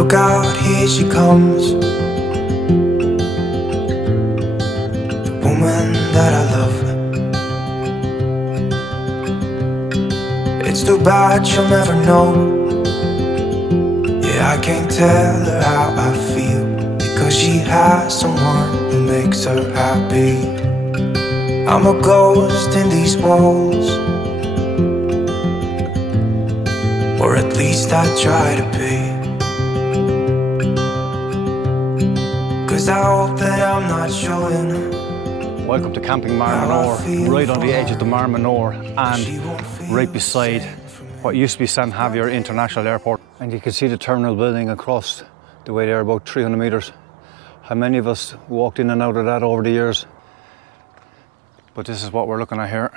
Look out, here she comes, the woman that I love. It's too bad she'll never know. Yeah, I can't tell her how I feel, because she has someone who makes her happy. I'm a ghost in these walls, or at least I try to be. 'Cause I hope that I'm not showing. Welcome to Camping Marmanor, right on the edge of the Marmanor and right beside what used to be San Javier International Airport. And you can see the terminal building across the way there, about 300 metres. How many of us walked in and out of that over the years? But this is what we're looking at here.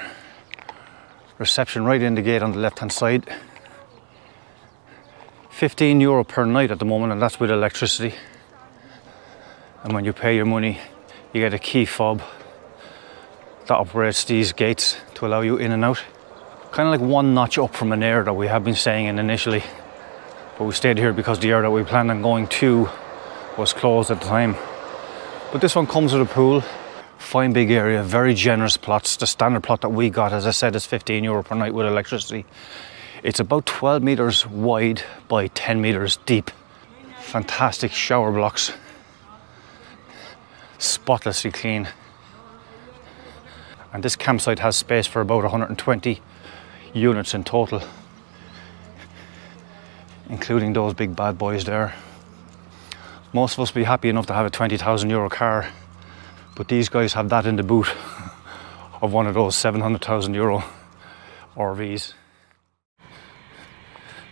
Reception right in the gate on the left hand side. €15 per night at the moment, and that's with electricity. And when you pay your money, you get a key fob that operates these gates to allow you in and out. Kind of like one notch up from an area that we have been staying in initially. But we stayed here because the area that we planned on going to was closed at the time. But this one comes with a pool. Fine big area, very generous plots. The standard plot that we got, as I said, is €15 per night with electricity. It's about 12 metres wide by 10 metres deep. Fantastic shower blocks. Spotlessly clean. And this campsite has space for about 120 units in total, including those big bad boys there. Most of us be happy enough to have a €20,000 car, but these guys have that in the boot of one of those €700,000 RVs.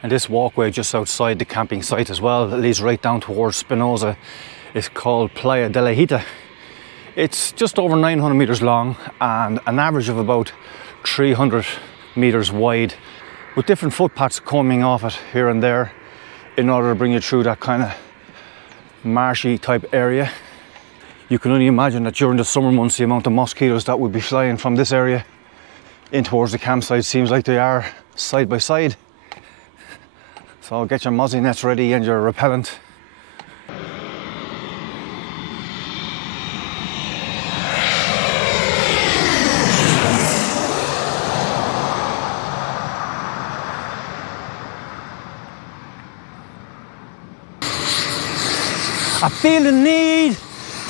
And this walkway just outside the camping site as well, that leads right down towards Spinoza, is called Playa de la Hita. It's just over 900 metres long and an average of about 300 metres wide, with different footpaths coming off it here and there in order to bring you through that kind of marshy type area. You can only imagine that during the summer months the amount of mosquitoes that would be flying from this area in towards the campsite seems like they are side by side. So get your mozzie nets ready and your repellent. I feel the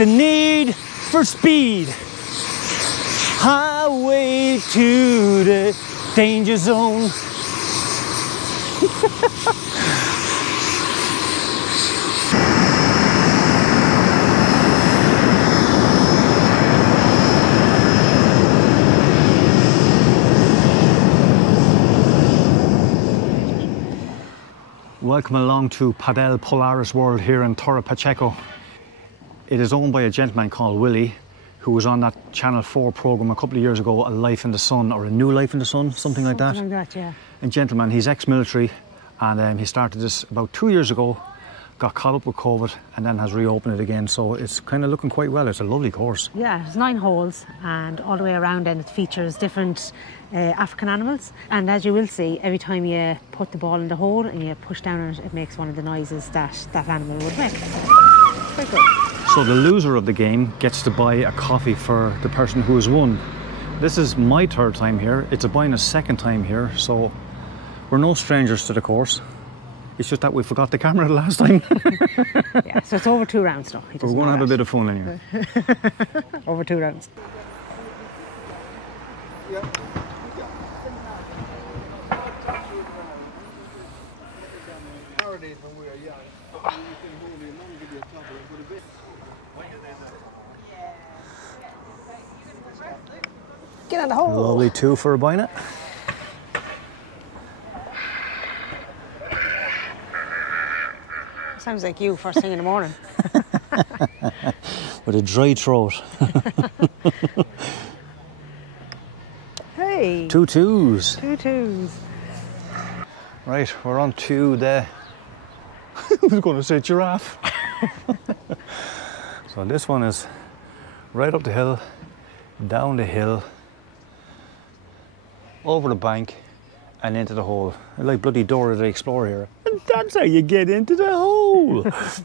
need for speed. Highway to the danger zone. Welcome along to Padel Polaris World here in Torre Pacheco. It is owned by a gentleman called Willie, who was on that Channel 4 programme a couple of years ago, A Life in the Sun, or A New Life in the Sun, something like that. Something like that, yeah. And gentleman, he's ex-military, and he started this about 2 years ago, got caught up with COVID, and then has reopened it again. So it's kind of looking quite well. It's a lovely course. Yeah, it's 9 holes, and all the way around, and it features different African animals. And as you will see, every time you put the ball in the hole and you push down on it, it makes one of the noises that that animal would make. Very good. So the loser of the game gets to buy a coffee for the person who has won. This is my 3rd time here. It's buying a 2nd time here, so we're no strangers to the course. It's just that we forgot the camera the last time. Yeah, so it's over 2 rounds now. We're going to have a bit of fun anyway. Over 2 rounds. Get on the hole. Lovely 2 for a binet. Sounds like you first thing in the morning. With a dry throat. Hey! 2 twos. 2 twos. Right, we're on to the... I was going to say giraffe. So this one is right up the hill, down the hill, over the bank, and into the hole. Like bloody Dora the Explorer here. And that's how you get into the hole. So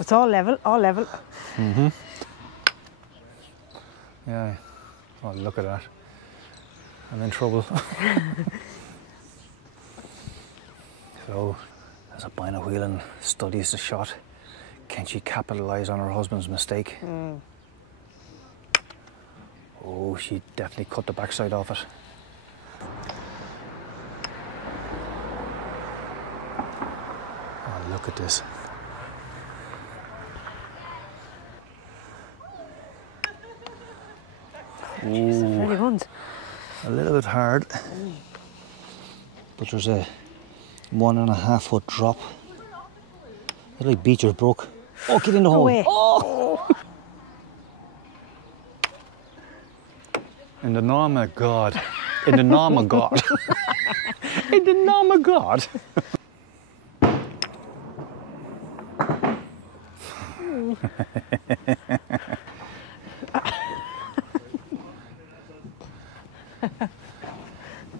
it's all level, all level. Mm-hmm. Yeah. Oh, look at that. I'm in trouble. So, as Abina Whelan studies the shot, can she capitalise on her husband's mistake? Oh, she definitely cut the backside off it. Oh, look at this. Jeez, they're fairly ones. A little bit hard, but there's a 1.5 foot drop. It's like Beecher's Brook. Oh, get in the hole. Way. Oh! In the name of God. In the name of God. In the name of God.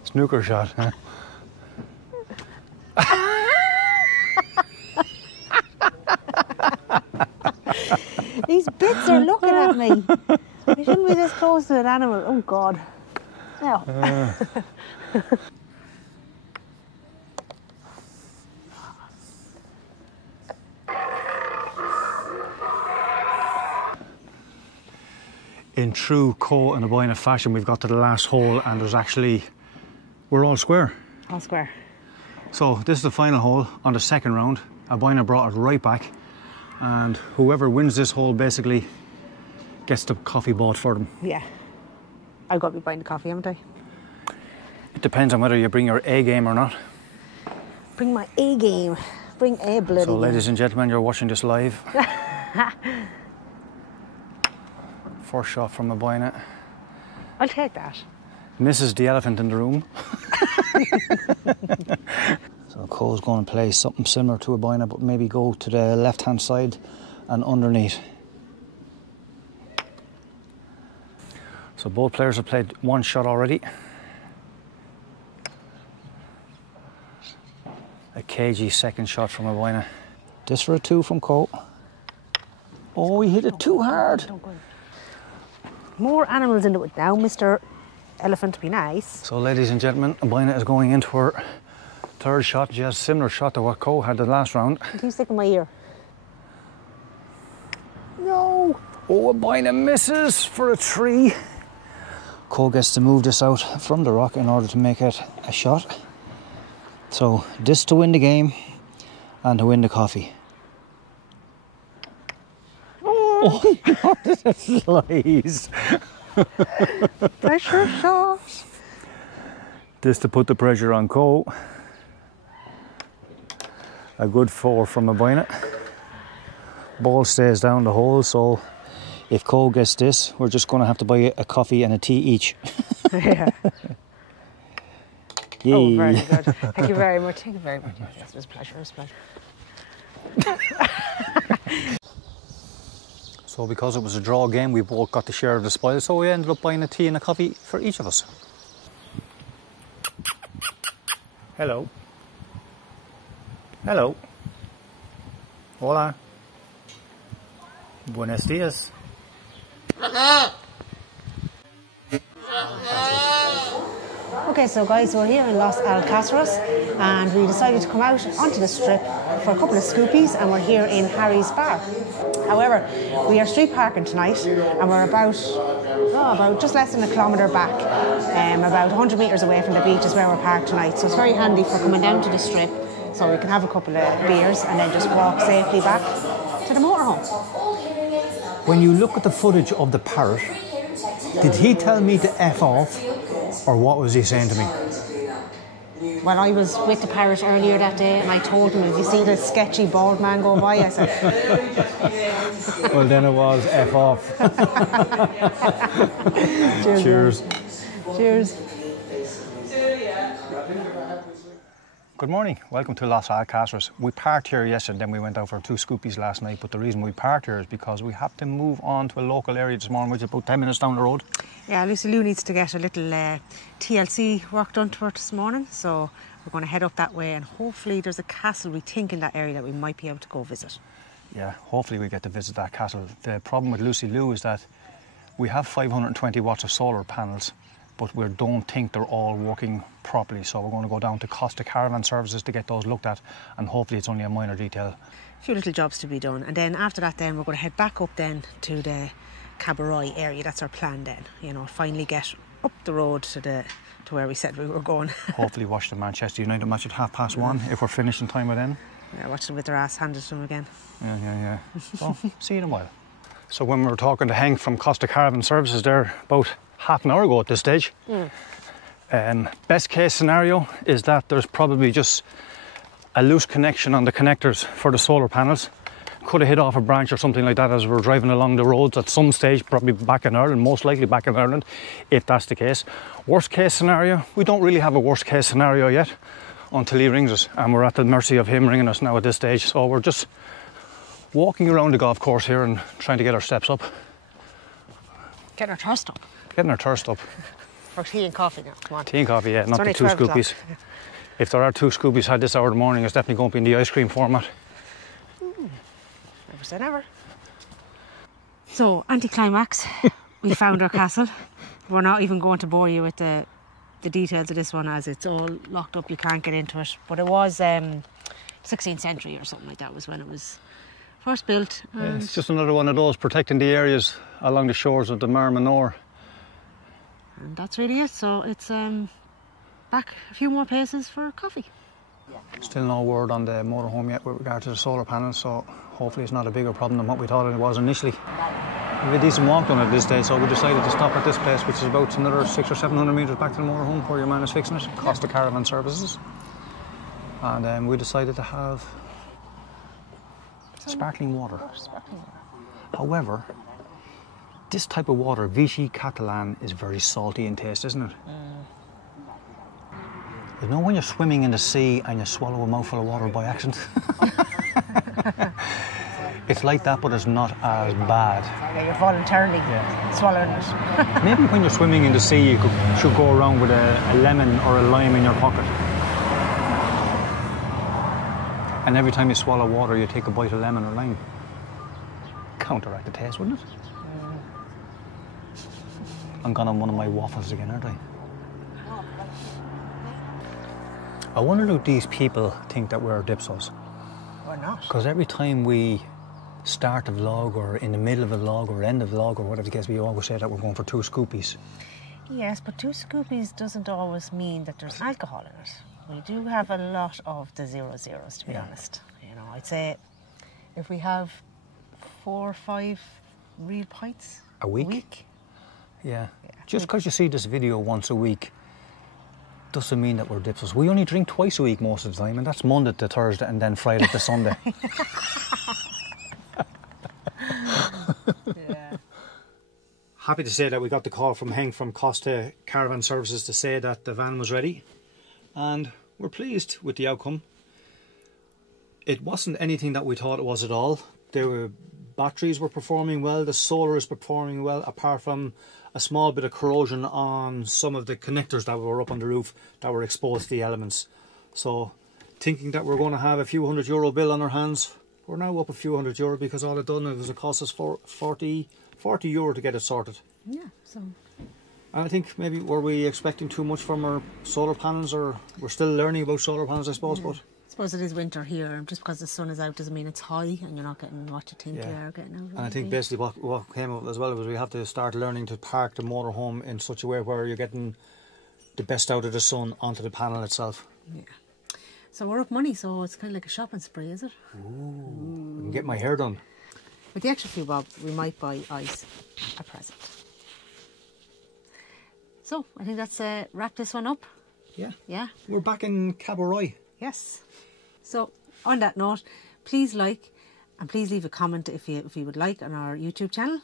Snooker shot, huh? These bits are looking at me. I shouldn't be this close to an animal. Oh God. No. In true Co and Abina fashion, we've got to the last hole and there's actually, we're all square. All square. So this is the final hole on the second round. Abina brought it right back and whoever wins this hole basically gets the coffee bought for them. Yeah. I've got to be buying the coffee, haven't I? It depends on whether you bring your A game or not. Bring my A game. Bring A bloody So game. ladies and gentlemen, you're watching this live. First shot from Abina. I'll take that. Misses the elephant in the room. So Cole's going to play something similar to Abina, but maybe go to the left-hand side and underneath. So both players have played one shot already. A cagey second shot from Abina. This for a 2 from Cole. Oh, he hit it too hard. More animals into it now, Mr. Elephant, be nice. So ladies and gentlemen, Abina is going into her third shot. She has a similar shot to what Cole had the last round. Keep sticking my ear. No! Oh, Abina misses for a 3. Cole gets to move this out from the rock in order to make it a shot. So this to win the game and to win the coffee. Oh, it slice. Pressure shot. This to put the pressure on Cole. A good 4 from Abina. Ball stays down the hole, so if Cole gets this, we're just going to have to buy a coffee and a tea each. Yeah. Yay. Oh, very good. Thank you very much. Thank you very much. Yes, it was a pleasure. It was a pleasure. So because it was a draw game, we both got to share the spoil, so we ended up buying a tea and a coffee for each of us. Hello. Hello. Hola. Buenos dias. Okay, so guys, we're here in Los Alcazares and we decided to come out onto the strip for a couple of scoopies, and we're here in Harry's Bar. However, we are street parking tonight and we're about just less than a kilometre back, about 100 metres away from the beach is where we're parked tonight. So it's very handy for coming down to the strip so we can have a couple of beers and then just walk safely back to the motorhome. When you look at the footage of the parrot, did he tell me to F off, or what was he saying to me? Well, I was with the parrot earlier that day and I told him, if you see the sketchy bald man go by, I said... Well, then it was F off. Cheers. Cheers. Cheers. Good morning, welcome to Los Alcazares. We parked here yesterday and then we went out for 2 scoopies last night, but the reason we parked here is because we have to move on to a local area this morning, which is about 10 minutes down the road. Yeah, Lucy Lou needs to get a little TLC work done to her this morning, so we're going to head up that way, and hopefully there's a castle we think in that area that we might be able to go visit. Yeah, hopefully we get to visit that castle. The problem with Lucy Lou is that we have 520 watts of solar panels, but we don't think they're all working properly, so we're going to go down to Costa Caravan Services to get those looked at, and hopefully it's only a minor detail. A few little jobs to be done, and then after that then we're going to head back up then to the Cabaret area. That's our plan then, you know, finally get up the road to where we said we were going. Hopefully watch the Manchester United match at 1:30 if we're finished in time with them. Yeah, watch them with their ass handed to them again. Yeah. So, see you in a while. So when we were talking to Hank from Costa Caravan Services there about half an hour ago at this stage, best case scenario is that there's probably just a loose connection on the connectors for the solar panels. Could have hit off a branch or something like that as we were driving along the roads at some stage, probably back in Ireland, most likely back in Ireland, if that's the case. Worst case scenario, we don't really have a worst case scenario yet until he rings us, and we're at the mercy of him ringing us now at this stage. So we're just walking around the golf course here and trying to get our steps up. Getting our thirst up. Getting our thirst up. For tea and coffee now, come on. Tea and coffee, yeah, not the 2 scoopies. If there are 2 scoopies had this hour of the morning, it's definitely going to be in the ice cream format. Never say never. So, anticlimax, we found our castle. We're not even going to bore you with the details of this one, as it's all locked up, you can't get into it. But it was 16th century or something like that was when it was first built. Yeah, it's just another one of those protecting the areas along the shores of the Mar Menor. And that's really it. So it's back a few more paces for coffee. Still no word on the motorhome yet with regard to the solar panels, so hopefully it's not a bigger problem than what we thought it was initially. We have a decent walk done at this stage, so we decided to stop at this place, which is about another 600 or 700 metres back to the motorhome where your man is fixing it, Costa Caravan Services. And we decided to have sparkling water. However, this type of water, Vichy Catalan, is very salty in taste, isn't it? You know when you're swimming in the sea and you swallow a mouthful of water by accident? It's like that, but it's not as bad. Yeah, you're voluntarily swallowing it. Maybe when you're swimming in the sea, you should go around with a lemon or a lime in your pocket. And every time you swallow water, you take a bite of lemon or lime. Counteract the taste, wouldn't it? I'm gone on one of my waffles again, aren't I? I wonder do these people think that we're dipsos? Or not. Because every time we start a vlog or in the middle of a vlog or end of a vlog or whatever the case, we always say that we're going for 2 scoopies. Yes, but 2 scoopies doesn't always mean that there's alcohol in it. We do have a lot of the 0.0s, to be honest. You know, I'd say if we have 4 or 5 real pints a week. Yeah. Just because you see this video once a week doesn't mean that we're dipsos. We only drink twice a week most of the time, and that's Monday to Thursday and then Friday to Sunday. Happy to say that we got the call from Hank from Costa Caravan Services to say that the van was ready, and we're pleased with the outcome. It wasn't anything that we thought it was at all. Batteries were performing well, the solar is performing well, apart from a small bit of corrosion on some of the connectors that were up on the roof that were exposed to the elements. So thinking that we're going to have a few €100 bill on our hands, we're now up a few €100 because all it done was it cost us €40 to get it sorted. Yeah, so. And I think maybe were we expecting too much from our solar panels, or we're still learning about solar panels, I suppose. But I suppose it is winter here. Just because the sun is out doesn't mean it's high and you're not getting what you think you are getting out of it. And I think basically what came up as well was we have to start learning to park the motorhome in such a way where you're getting the best out of the sun onto the panel itself. Yeah. So we're up money, so it's kind of like a shopping spree, is it? Ooh. I can get my hair done. With the extra few bob, we might buy ice a present. So I think that's wrap this one up. Yeah. Yeah. We're back in Cabaret. Yes. So on that note, please like and please leave a comment if you would like on our YouTube channel.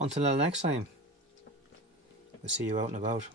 Until next time, we'll see you out and about.